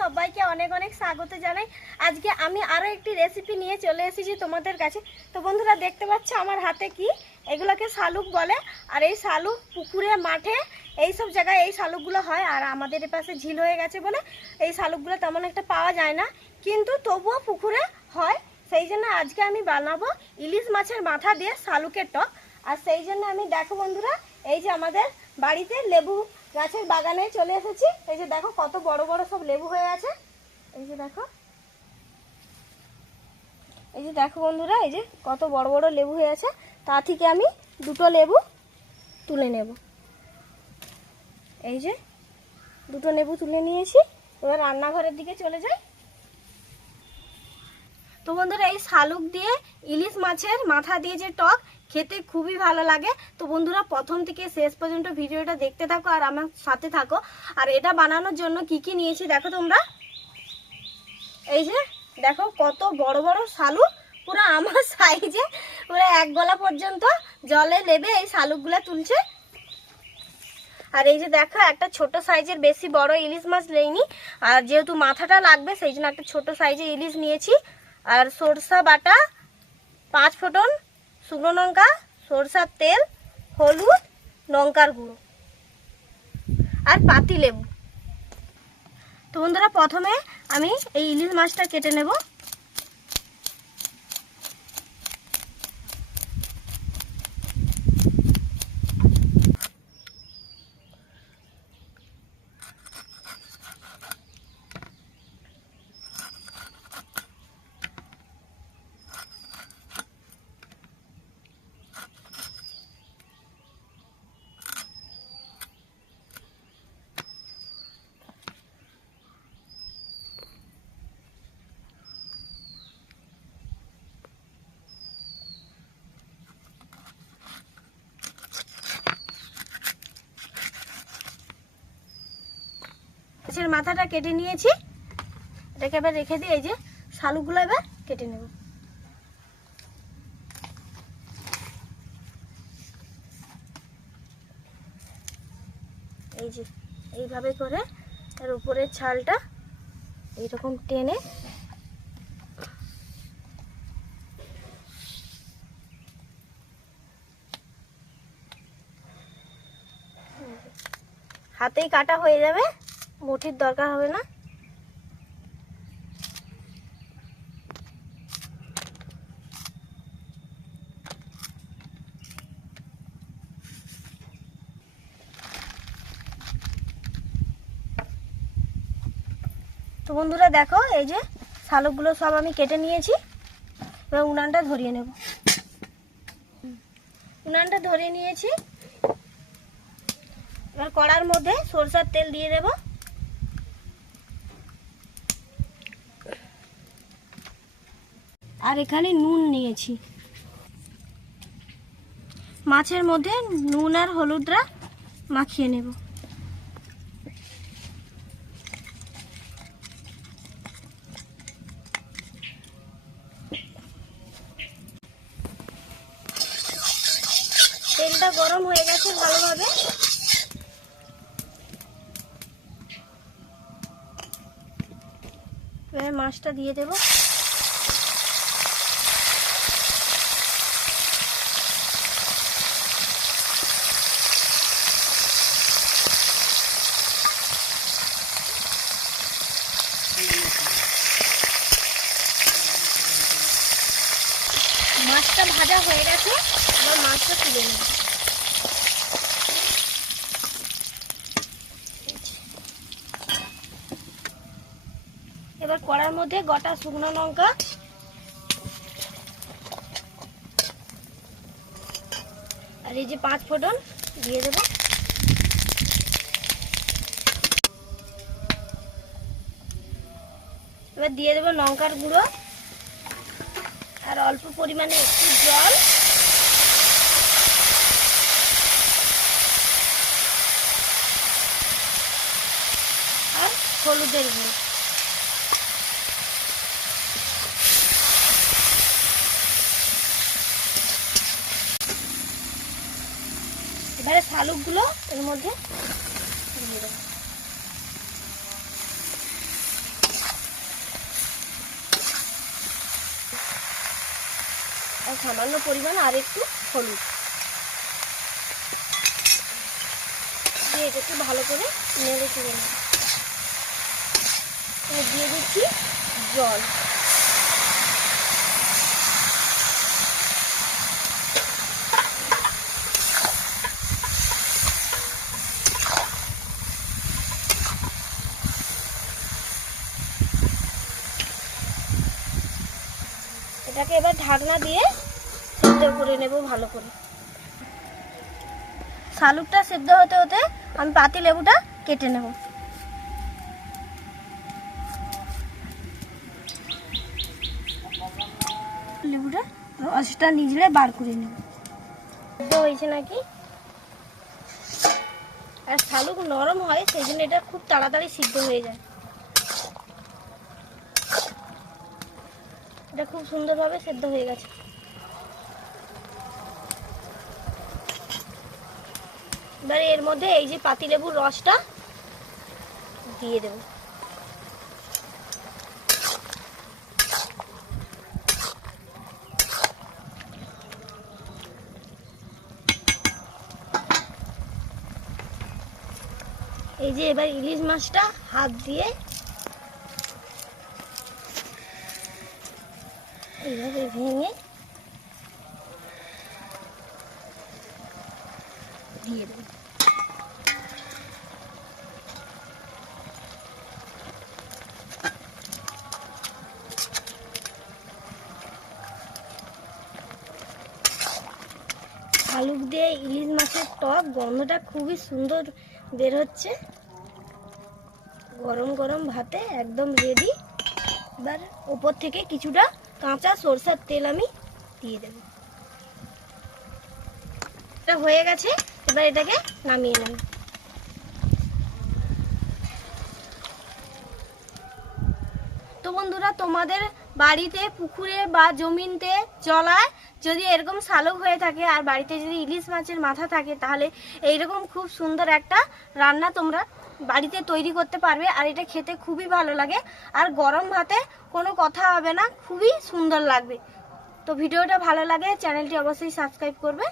সবাইকে অনেক অনেক স্বাগত জানাই। আজকে আমি আরও একটি রেসিপি নিয়ে চলে এসেছি তোমাদের কাছে। তো বন্ধুরা দেখতে পাচ্ছ আমার হাতে কি, এগুলোকে শালুক বলে। আর এই শালুক পুকুরে, মাঠে, এই সব জায়গায় এই শালুকগুলো হয়। আর আমাদের পাশে ঝিল হয়ে গেছে বলে এই শালুকগুলো তেমন একটা পাওয়া যায় না, কিন্তু তবুও পুকুরে হয়। সেই জন্য আজকে আমি বানাবো ইলিশ মাছের মাথা দিয়ে শালুকের টক। আর সেই জন্য আমি দেখো বন্ধুরা, এই যে আমাদের বাড়িতে লেবু গাছের বাগানে চলে এসেছি। এই যে দেখো কত বড় বড় সব লেবু হয়ে আছে। এই যে দেখো, এই যে দেখো বন্ধুরা, এই যে কত বড় বড় লেবু হয়ে আছে। তা থেকে আমি দুটো লেবু তুলে নেব। এই যে দুটো লেবু তুলে নিয়েছি। এবার রান্নাঘরের দিকে চলে যাই। তো বন্ধুরা, এই শালুক দিয়ে ইলিশ মাছের মাথা দিয়ে যে টক, খেতে খুবই ভালো লাগে। তো বন্ধুরা, প্রথম থেকে শেষ পর্যন্ত ভিডিওটা দেখতে থাকো আর আমার সাথে থাকো। আর এটা বানানোর জন্য কি কি নিয়েছি দেখো তোমরা। এই যে দেখো কত বড় বড় শালুক, পুরো আমার সাইজে, পুরো এক গলা পর্যন্ত জলে নেবে এই শালুকগুলো তুলছে। আর এই যে দেখো একটা ছোট সাইজের, বেশি বড় ইলিশ মাছ নেইনি। আর যেহেতু মাথাটা লাগবে সেই জন্য একটা ছোট সাইজের ইলিশ নিয়েছি। আর সরষা বাটা, 5 ফোঁটন, শুকনো লঙ্কা, সরষার তেল, হলুদ, লঙ্কার গুঁড়ো আর পাতি লেবু। তো বন্ধুরা, প্রথমে আমি এই ইলিশ মাছটা কেটে নেব। মাছের মাথাটা কেটে নিয়েছি, এটাকে এবার রেখে দিই। এই যে শালুকগুলো এবার কেটে নেব। এই যে এইভাবে করে এর উপরের ছালটা এইরকম টেনে হাতেই কাটা হয়ে যাবে, বটির দরকার হবে না। তো বন্ধুরা দেখো, এই যে শালুকগুলো সব আমি কেটে নিয়েছি। এবার উনানটা ধরিয়ে নেব। উনানটা ধরিয়ে নিয়েছি। এবার কড়ার মধ্যে সরষের তেল দিয়ে দেব। আর এখানে নুন নিয়েছি। মাছের মধ্যে নুন আর হলুদটা মাখিয়ে নেব। তেলটা গরম হয়ে গেছে ভালোভাবে। এবার মাছটা দিয়ে দেব। মাছটা ভাজা হয়ে গেছে, এবার মাছটা তুলে নেব। এবার কড়ার মধ্যে গোটা শুকনো লঙ্কা আর এই যে 5 ফোঁটন দিয়ে দেব। এবার দিয়ে দেব লঙ্কার গুঁড়ো আর অল্প পরিমাণে একটু জল। আর হলুদের গুঁড়ো। এবারে শালুকগুলো এর মধ্যে দিয়ে দেবো। আর সামান্য পরিমাণ আর একটু হলুদ দিয়ে এটা একটু ভালো করে নেড়ে চেড়ে নেব। দিয়ে দিচ্ছি জল। এটাকে এবার ঢাকনা দিয়ে সিদ্ধ করে নেব ভালো করে। শালুকটা সিদ্ধ হতে হতে আমি পাতি লেবুটা কেটে নেব। লেবুটা রসটা নিজড়ে বার করে নেব। সিদ্ধ হয়েছে নাকি। আর শালুক নরম হয় সেই জন্য এটা খুব তাড়াতাড়ি সিদ্ধ হয়ে যায়। এটা খুব সুন্দরভাবে সিদ্ধ হয়ে গেছে। এবার এর মধ্যে এই যে পাতিলেবুর রসটা দিয়ে দেব। এই যে এবার ইলিশ মাছটা হাত দিয়ে এইভাবে ভেঙে দিয়ে দেব। শালুক দিয়ে ইলিশ মাছের টক গন্ধটা খুবই সুন্দর বের হচ্ছে। গরম গরম ভাতে একদম রেডি। এবার উপর থেকে কিছুটা কাঁচা সরষের তেল আমি দিয়ে দেব। এটা হয়ে গেছে, এবার এটাকে নামিয়ে নেব। তো বন্ধুরা, তোমাদের বাড়িতে পুকুরে বা জমিতে জলায় যদি এরকম শালুক হয়ে থাকে আর বাড়িতে যদি ইলিশ মাছের মাথা থাকে, তাহলে এইরকম খুব সুন্দর একটা রান্না তোমরা বাড়িতে তৈরি করতে পারবে। আর এটা খেতে খুবই ভালো লাগে, আর গরম ভাতে কোনো কথা হবে না, খুবই সুন্দর লাগবে। তো ভিডিওটা ভালো লাগে চ্যানেলটি অবশ্যই সাবস্ক্রাইব করবে।